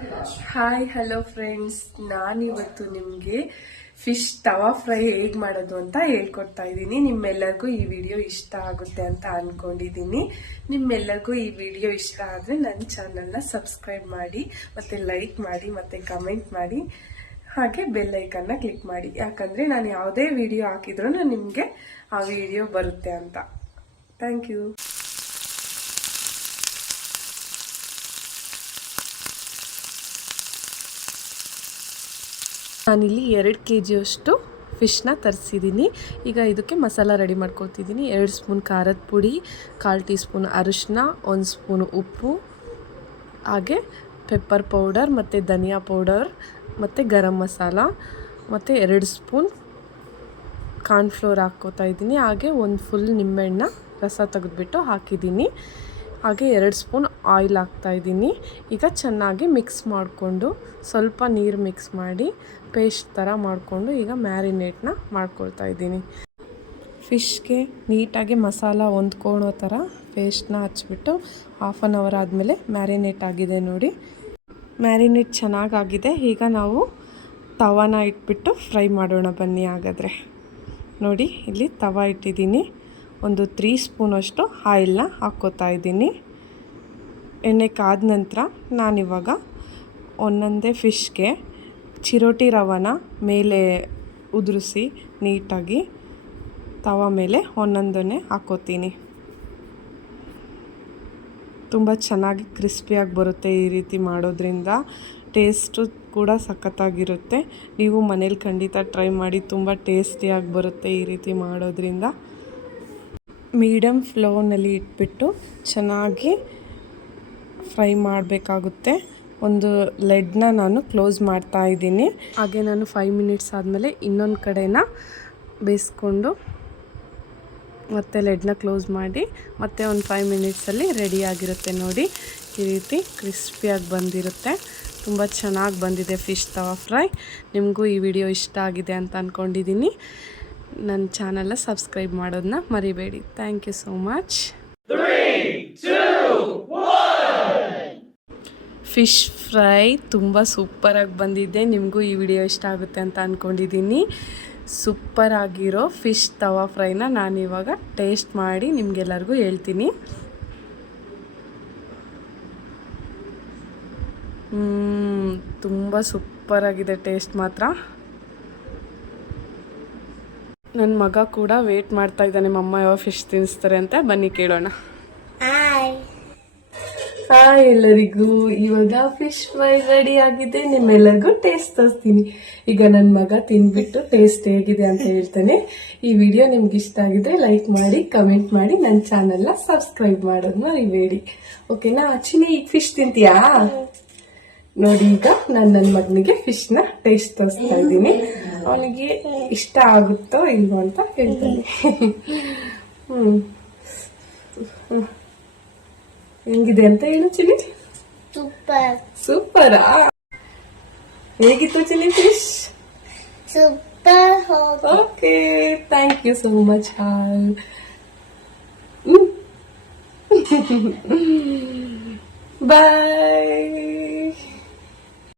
Hi hello friends, ನಾನಿವತ್ತು ನಿಮಗೆ fish ತವಾ fry ಹೇಗೆ ಮಾಡೋದು ಅಂತ ಹೇಳ್ಕೊಡ್ತಾ ಇದ್ದೀನಿ. ನಿಮ್ಮೆಲ್ಲರಿಗೂ ಈ ವಿಡಿಯೋ ಇಷ್ಟ ಆಗುತ್ತೆ ಅಂತ ಅನ್ಕೊಂಡಿದ್ದೀನಿ. ನಿಮ್ಮೆಲ್ಲರಿಗೂ ಈ ವಿಡಿಯೋ ಇಷ್ಟ ಆದರೆ ನನ್ನ ಚಾನಲ್ನ ಸಬ್ಸ್ಕ್ರೈಬ್ ಮಾಡಿ, ಮತ್ತೆ ಲೈಕ್ ಮಾಡಿ, ಮತ್ತೆ ಕಮೆಂಟ್ ಮಾಡಿ, ಹಾಗೆ ಬೆಲ್ ಐಕನ್ನ ಕ್ಲಿಕ್ ಮಾಡಿ. ಯಾಕಂದರೆ ನಾನು ಯಾವುದೇ ವಿಡಿಯೋ ಹಾಕಿದ್ರೂ ನಿಮಗೆ ಆ ವಿಡಿಯೋ ಬರುತ್ತೆ ಅಂತ. Thank you. ನಾನಿಲ್ಲಿ 2 kg ಅಷ್ಟು ಫಿಶ್ನ ತರಿಸಿದ್ದೀನಿ. ಈಗ ಇದಕ್ಕೆ ಮಸಾಲ ರೆಡಿ ಮಾಡ್ಕೊತಿದ್ದೀನಿ. 2 ಸ್ಪೂನ್ ಖಾರದ ಪುಡಿ, 1/4 ಟೀ ಸ್ಪೂನ್ ಅರಿಶಿನ, 1 ಸ್ಪೂನ್ ಉಪ್ಪು, ಹಾಗೆ ಪೆಪ್ಪರ್ ಪೌಡರ್ ಮತ್ತು ಧನಿಯಾ ಪೌಡರ್ ಮತ್ತು ಗರಂ ಮಸಾಲ ಮತ್ತು 2 ಸ್ಪೂನ್ ಕಾರ್ನ್ಫ್ಲೋರ್ ಹಾಕ್ಕೋತಾ ಇದ್ದೀನಿ. ಹಾಗೆ 1 ಫುಲ್ ನಿಂಬೆಹಣ್ಣ ರಸ ತೆಗೆದುಬಿಟ್ಟು ಹಾಕಿದ್ದೀನಿ. ಹಾಗೆ 2 ಸ್ಪೂನ್ ಆಯಿಲ್ ಹಾಕ್ತಾಯಿದ್ದೀನಿ. ಈಗ ಚೆನ್ನಾಗಿ ಮಿಕ್ಸ್ ಮಾಡಿಕೊಂಡು ಸ್ವಲ್ಪ ನೀರು ಮಿಕ್ಸ್ ಮಾಡಿ ಪೇಸ್ಟ್ ಥರ ಮಾಡಿಕೊಂಡು ಈಗ ಮ್ಯಾರಿನೇಟ್ನ ಮಾಡ್ಕೊಳ್ತಾ ಇದ್ದೀನಿ. ಫಿಶ್ಗೆ ನೀಟಾಗಿ ಮಸಾಲ ಹೊಂದ್ಕೊಳ್ಳೋ ಥರ ಪೇಸ್ಟ್ನ ಹಚ್ಬಿಟ್ಟು 1/2 ಅವರ್ ಆದಮೇಲೆ ಮ್ಯಾರಿನೇಟ್ ಆಗಿದೆ ನೋಡಿ. ಮ್ಯಾರಿನೇಟ್ ಚೆನ್ನಾಗಾಗಿದೆ. ಈಗ ನಾವು ತವಾನ ಇಟ್ಬಿಟ್ಟು ಫ್ರೈ ಮಾಡೋಣ ಬನ್ನಿ. ಹಾಗಾದರೆ ನೋಡಿ, ಇಲ್ಲಿ ತವಾ ಇಟ್ಟಿದ್ದೀನಿ. ಒಂದು 3 ಸ್ಪೂನಷ್ಟು ಆಯಿಲ್ನ ಹಾಕ್ಕೋತಾ ಇದ್ದೀನಿ. ಎಣ್ಣೆ ಕಾದ ನಂತರ ನಾನಿವಾಗ ಒಂದೊಂದೇ ಫಿಶ್ಗೆ ಚಿರೋಟಿ ರವನ ಮೇಲೆ ಉದುರಿಸಿ ನೀಟಾಗಿ ತವಾ ಮೇಲೆ ಒಂದೊಂದನ್ನೇ ಹಾಕ್ಕೋತೀನಿ. ತುಂಬ ಚೆನ್ನಾಗಿ ಕ್ರಿಸ್ಪಿಯಾಗಿ ಬರುತ್ತೆ ಈ ರೀತಿ ಮಾಡೋದ್ರಿಂದ. ಟೇಸ್ಟು ಕೂಡ ಸಖತ್ತಾಗಿರುತ್ತೆ. ನೀವು ಮನೇಲಿ ಖಂಡಿತ ಟ್ರೈ ಮಾಡಿ, ತುಂಬ ಟೇಸ್ಟಿಯಾಗಿ ಬರುತ್ತೆ ಈ ರೀತಿ ಮಾಡೋದ್ರಿಂದ. ಮೀಡಿಯಮ್ ಫ್ಲೇಮ್ನಲ್ಲಿ ಇಟ್ಬಿಟ್ಟು ಚೆನ್ನಾಗಿ ಫ್ರೈ ಮಾಡಬೇಕಾಗುತ್ತೆ. ಒಂದು ಲೆಡ್ನ ನಾನು ಕ್ಲೋಸ್ ಮಾಡ್ತಾ ಇದ್ದೀನಿ. ಹಾಗೆ ನಾನು 5 ಮಿನಿಟ್ಸ್ ಆದಮೇಲೆ ಇನ್ನೊಂದು ಕಡೆನ ಬೇಯಿಸ್ಕೊಂಡು ಮತ್ತೆ ಲೆಡ್ನ ಕ್ಲೋಸ್ ಮಾಡಿ ಮತ್ತೆ ಒಂದು 5 ಮಿನಿಟ್ಸಲ್ಲಿ ರೆಡಿಯಾಗಿರುತ್ತೆ ನೋಡಿ. ಈ ರೀತಿ ಕ್ರಿಸ್ಪಿಯಾಗಿ ಬಂದಿರುತ್ತೆ. ತುಂಬ ಚೆನ್ನಾಗಿ ಬಂದಿದೆ ಫಿಶ್ ತವಾ ಫ್ರೈ. ನಿಮಗೂ ಈ ವಿಡಿಯೋ ಇಷ್ಟ ಆಗಿದೆ ಅಂತ ಅಂದ್ಕೊಂಡಿದ್ದೀನಿ. ನನ್ನ ಚಾನಲ್ನ ಸಬ್ಸ್ಕ್ರೈಬ್ ಮಾಡೋದನ್ನ ಮರಿಬೇಡಿ. Thank you so much. 3, 2, 1. Fish fry ತುಂಬ ಸೂಪರಾಗಿ ಬಂದಿದೆ. ನಿಮಗೂ ಈ ವಿಡಿಯೋ ಇಷ್ಟ ಆಗುತ್ತೆ ಅಂತ ಅಂದ್ಕೊಂಡಿದ್ದೀನಿ. ಸೂಪರಾಗಿರೋ ಫಿಶ್ ತವಾ ಫ್ರೈನ ನಾನಿವಾಗ ಟೇಸ್ಟ್ ಮಾಡಿ ನಿಮಗೆಲ್ಲರಿಗೂ ಹೇಳ್ತೀನಿ. ತುಂಬ ಸೂಪರಾಗಿದೆ ಟೇಸ್ಟ್ ಮಾತ್ರ. ನನ್ನ ಮಗ ಕೂಡ ವೇಟ್ ಮಾಡ್ತಾ ಇದ್ದಾನೆ, ಮಮ್ಮ ಯಾವ ಫಿಶ್ ತಿನ್ನಿಸ್ತಾರೆ ಅಂತ. ಬನ್ನಿ ಕೇಳೋಣ. ಹಾಯ್ ಎಲ್ಲರಿಗೂ. ಇವಾಗ ಫಿಶ್ ಫ್ರೈ ರೆಡಿ ಆಗಿದೆ. ನಿಮ್ಮೆಲ್ಲರಿಗೂ ಟೇಸ್ಟ್ ತೋರಿಸ್ತೀನಿ. ಈಗ ನನ್ನ ಮಗ ತಿಂದ್ಬಿಟ್ಟು ಟೇಸ್ಟ್ ಹೇಗಿದೆ ಅಂತ ಹೇಳ್ತಾನೆ. ಈ ವಿಡಿಯೋ ನಿಮ್ಗೆ ಇಷ್ಟ ಆಗಿದ್ರೆ ಲೈಕ್ ಮಾಡಿ, ಕಮೆಂಟ್ ಮಾಡಿ, ನನ್ನ ಚಾನಲ್ನ ಸಬ್ಸ್ಕ್ರೈಬ್ ಮಾಡೋದನ್ನ ಮರಿಬೇಡಿ. ಓಕೆನಾ? ಚಿನಿ, ಈಗ ಫಿಶ್ ತಿಂತೀಯಾ? ನೋಡಿ, ಈಗ ನಾನು ನನ್ನ ಮಗನಿಗೆ ಫಿಶ್ನ ಟೇಸ್ಟ್ ತೋರಿಸ್ತಾ ಇದ್ದೀನಿ. ಅವನಿಗೆ ಇಷ್ಟ ಆಗುತ್ತೋ ಇಲ್ವೋ ಅಂತ ಹೇಳ್ತಾನೆ. ಹೆಂಗಿದೆ ಅಂತ ಹೇಳು ಚಿನಿ. ಸೂಪರ್. ಸೂಪರಾ? ಹೇಗಿತ್ತು Chini fish? Super. Okay, thank you so much. Bye.